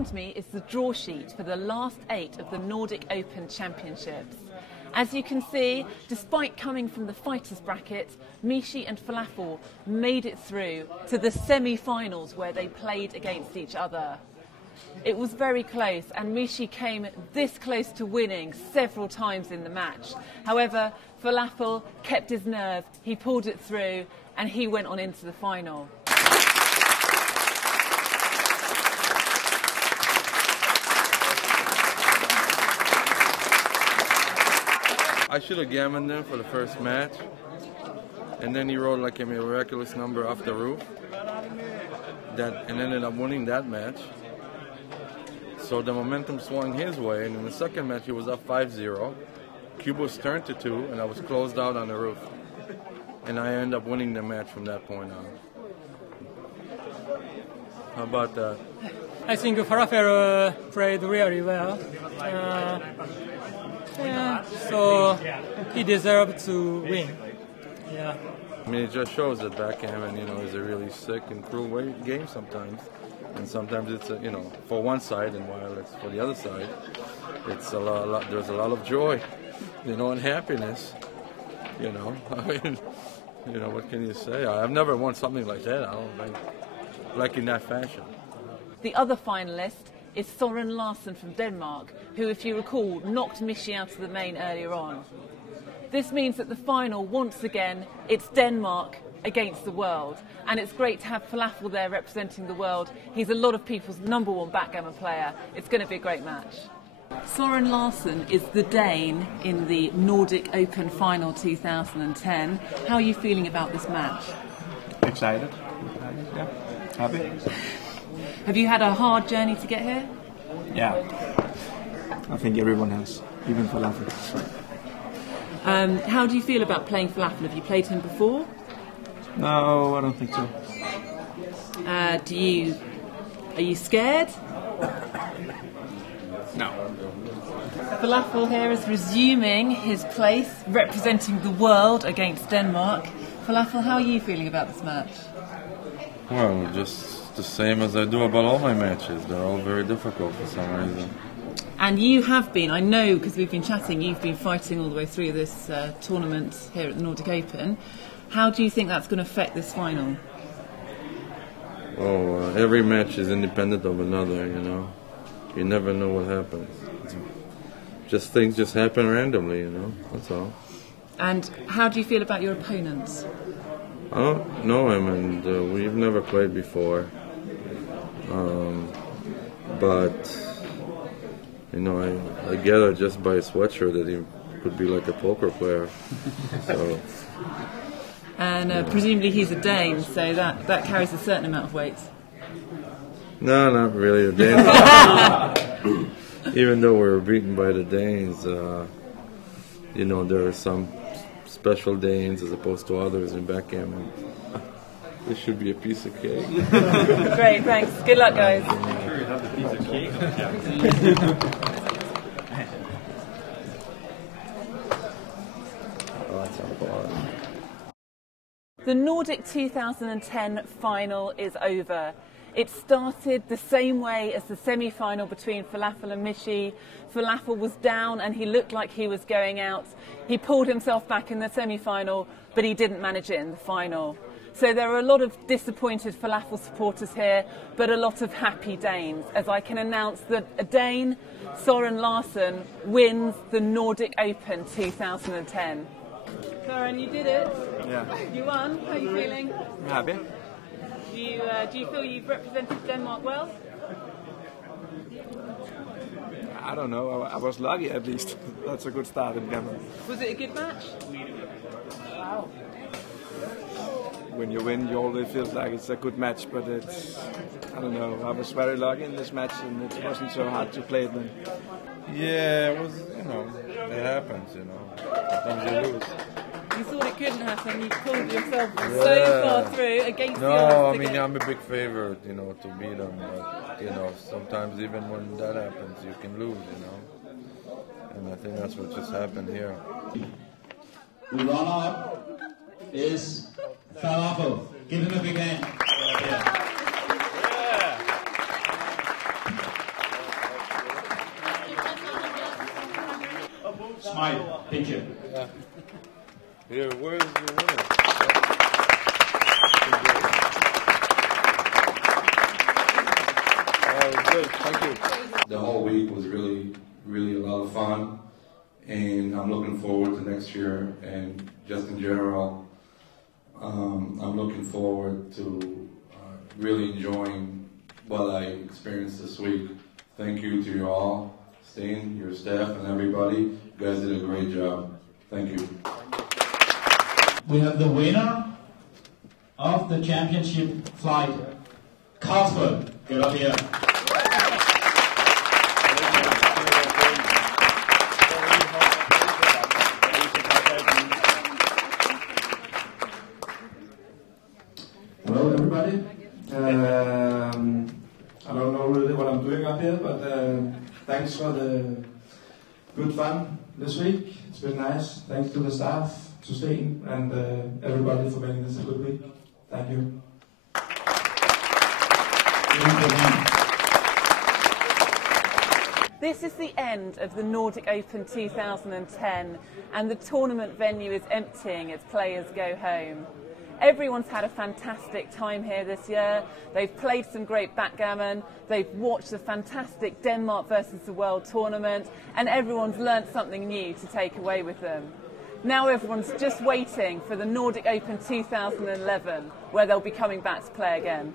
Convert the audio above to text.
Behind me is the draw sheet for the last 8 of the Nordic Open Championships. As you can see, despite coming from the fighters bracket, Mishi and Falafal made it through to the semi-finals where they played against each other. It was very close, and Mishi came this close to winning several times in the match. However, Falafal kept his nerve, he pulled it through, and he went on into the final. I should have gammoned him for the first match, and then he rolled like a miraculous number off the roof and ended up winning that match. So the momentum swung his way, and in the second match he was up 5-0. Cube was turned to 2, and I was closed out on the roof. And I ended up winning the match from that point on. How about that? I think Falafal played really well. Yeah, so he deserved to win. Yeah. I mean, it just shows that backgammon, is a really sick and cruel game sometimes. And sometimes it's, for one side, and while it's for the other side, it's there's a lot of joy, and happiness, I mean, what can you say? I've never won something like that, I don't think, like in that fashion. The other finalist is Søren Larsen from Denmark, who, if you recall, knocked Mishi out of the main earlier on. This means that the final, once again, it's Denmark against the world, and it's great to have Falafal there representing the world. He's a lot of people's #1 backgammon player. It's going to be a great match. Søren Larsen is the Dane in the Nordic Open Final 2010. How are you feeling about this match? Excited, yeah. Happy. Have you had a hard journey to get here? Yeah, I think everyone has, even Falafal. How do you feel about playing Falafal? Have you played him before? No, I don't think so. Are you scared? No. Falafal here is resuming his place, representing the world against Denmark. Falafal, how are you feeling about this match? Well, just the same as I do about all my matches. They're all very difficult for some reason. And you have been, I know because we've been chatting, you've been fighting all the way through this tournament here at the Nordic Open. How do you think that's going to affect this final? Oh, every match is independent of another, You never know what happens. Things just happen randomly, That's all. And how do you feel about your opponents? I don't know him, and we've never played before. But I gather just by his sweatshirt that he could be like a poker player. So. And presumably he's a Dane, so that carries a certain amount of weight. No, not really. The Danes, even though we were beaten by the Danes, there are some special Danes as opposed to others in backgammon. This should be a piece of cake. Great, thanks. Good luck, guys. The Nordic 2010 final is over. It started the same way as the semi-final between Falafal and Mishi. Falafal was down and he looked like he was going out. He pulled himself back in the semi-final, but he didn't manage it in the final. So there are a lot of disappointed Falafal supporters here, but a lot of happy Danes, as I can announce that a Dane, Søren Larsen, wins the Nordic Open 2010. Søren, you did it. Yeah. You won. How are you feeling? I'm happy. Do you feel you've represented Denmark well? I don't know. I was lucky at least. That's a good start in gammon. Was it a good match? When you win, you always feel like it's a good match, but I don't know. I was very lucky in this match, and it wasn't so hard to play then. Yeah, it was, it happens, Sometimes you lose. You thought it couldn't happen. You pulled yourself so far through against the odds. No, I mean, I'm a big favorite, to beat them, but, sometimes even when that happens, you can lose, And I think that's what just happened here. The runner-up is Falafal. Give him a big hand. championship. Yeah. Here, where's your winner? Good. Thank you. The whole week was really a lot of fun, and I'm looking forward to next year, and just in general, I'm looking forward to really enjoying what I experienced this week. Thank you to you all, Steen, your staff, and everybody. You guys did a great job. Thank you. We have the winner of the championship flight, Casper. Get up here. Hello everybody. I don't know really what I'm doing up here, but thanks for the good fun this week. It's been nice. Thanks to the staff, to Steen, and everybody for making this a good week. Thank you. This is the end of the Nordic Open 2010, and the tournament venue is emptying as players go home. Everyone's had a fantastic time here this year. They've played some great backgammon, they've watched the fantastic Denmark versus the World tournament, and everyone's learnt something new to take away with them. Now everyone's just waiting for the Nordic Open 2011, where they'll be coming back to play again.